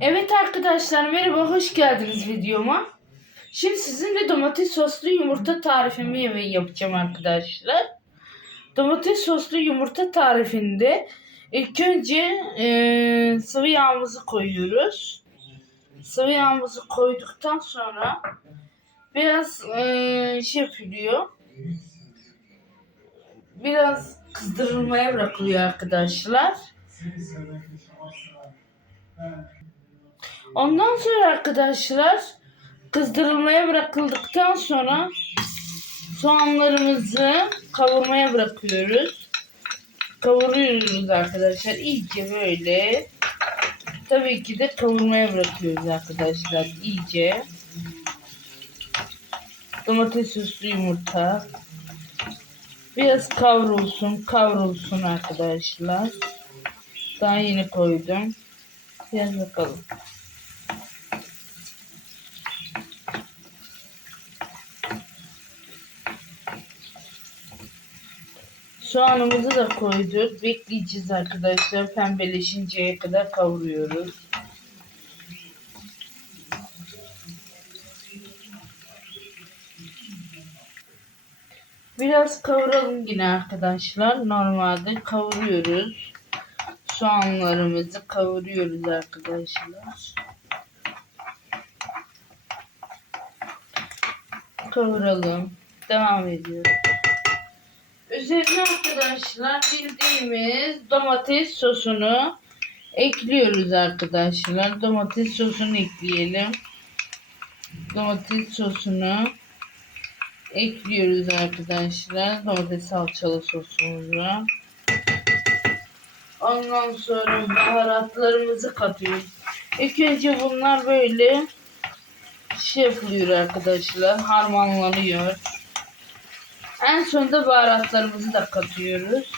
Evet arkadaşlar merhaba hoş geldiniz videoma. Şimdi sizinle domates soslu yumurta tarifimi yemeği yapacağım arkadaşlar. Domates soslu yumurta tarifinde ilk önce eee, sıvı yağımızı koyuyoruz. Sıvı yağımızı koyduktan sonra biraz eee, şey yapılıyor. Biraz kızdırılmaya bırakılıyor arkadaşlar. Ondan sonra arkadaşlar kızdırılmaya bırakıldıktan sonra soğanlarımızı kavurmaya bırakıyoruz. Kavuruyoruz arkadaşlar iyice böyle. Tabii ki de kavurmaya bırakıyoruz arkadaşlar iyice. Domates soslu yumurta. Biraz kavrulsun, kavrulsun arkadaşlar. Daha yeni koydum. Biraz bakalım. Soğanımızı da koyduk. Bekleyeceğiz arkadaşlar. Pembeleşinceye kadar kavuruyoruz. Biraz kavuralım yine arkadaşlar. Normalde kavuruyoruz. Soğanlarımızı kavuruyoruz arkadaşlar. Kavuralım. Devam ediyoruz. Üzerine arkadaşlar bildiğimiz domates sosunu ekliyoruz arkadaşlar. Domates sosunu ekleyelim. Domates sosunu ekliyoruz arkadaşlar. Domates salçalı sosumuzu. Ondan sonra baharatlarımızı katıyoruz. İlk önce bunlar böyle şey yapılıyor arkadaşlar. Harmanlanıyor. En sonunda baharatlarımızı da katıyoruz.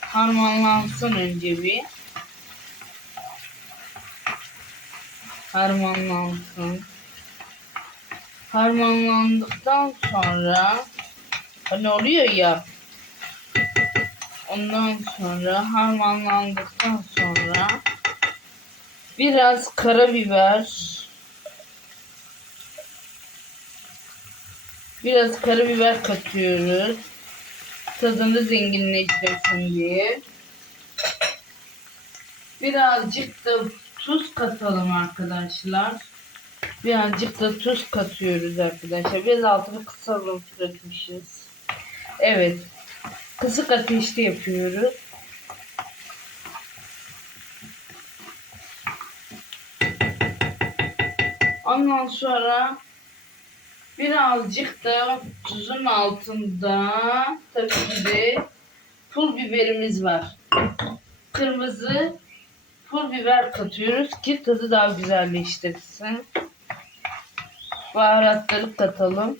Harmanlansın önce bir. Harmanlansın. Harmanlandıktan sonra hani oluyor ya ondan sonra harmanlandıktan sonra biraz karabiber Biraz karabiber katıyoruz. Tadını zenginleştirsin diye. Birazcık da tuz katalım arkadaşlar. Birazcık da tuz katıyoruz arkadaşlar. Biraz altını kısalım bırakmışız. Evet. Kısık ateşte yapıyoruz. Ondan sonra Birazcık da tuzun altında tabii ki de pul biberimiz var. Kırmızı pul biber katıyoruz ki tadı daha güzelleştirsin. Baharatları katalım.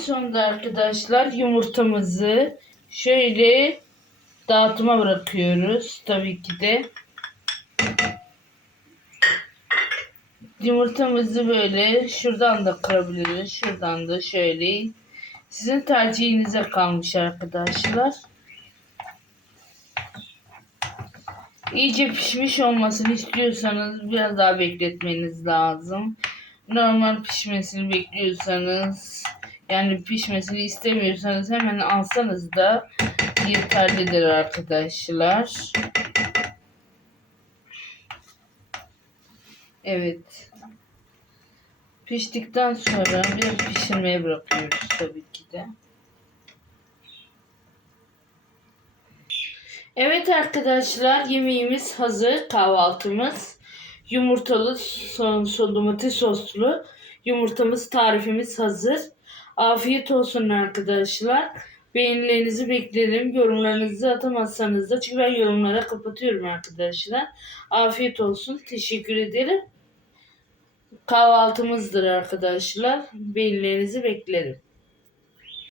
Sonunda arkadaşlar yumurtamızı şöyle dağıtıma bırakıyoruz. Tabii ki de. Yumurtamızı böyle şuradan da kırabiliriz. Şuradan da şöyle. Sizin tercihinize kalmış arkadaşlar. İyice pişmiş olmasını istiyorsanız biraz daha bekletmeniz lazım. Normal pişmesini bekliyorsanız yani pişmesini istemiyorsanız hemen alsanız da yeterlidir arkadaşlar. Evet. Piştikten sonra biraz pişirmeye bırakıyoruz tabii ki de. Evet arkadaşlar yemeğimiz hazır kahvaltımız. Yumurtalı son, son domates soslu yumurtamız tarifimiz hazır. Afiyet olsun arkadaşlar. Beğenilerinizi beklerim. Yorumlarınızı atamazsanız da çünkü ben yorumlara kapatıyorum arkadaşlar. Afiyet olsun. Teşekkür ederim. Kahvaltımızdır arkadaşlar. Beğenilerinizi beklerim.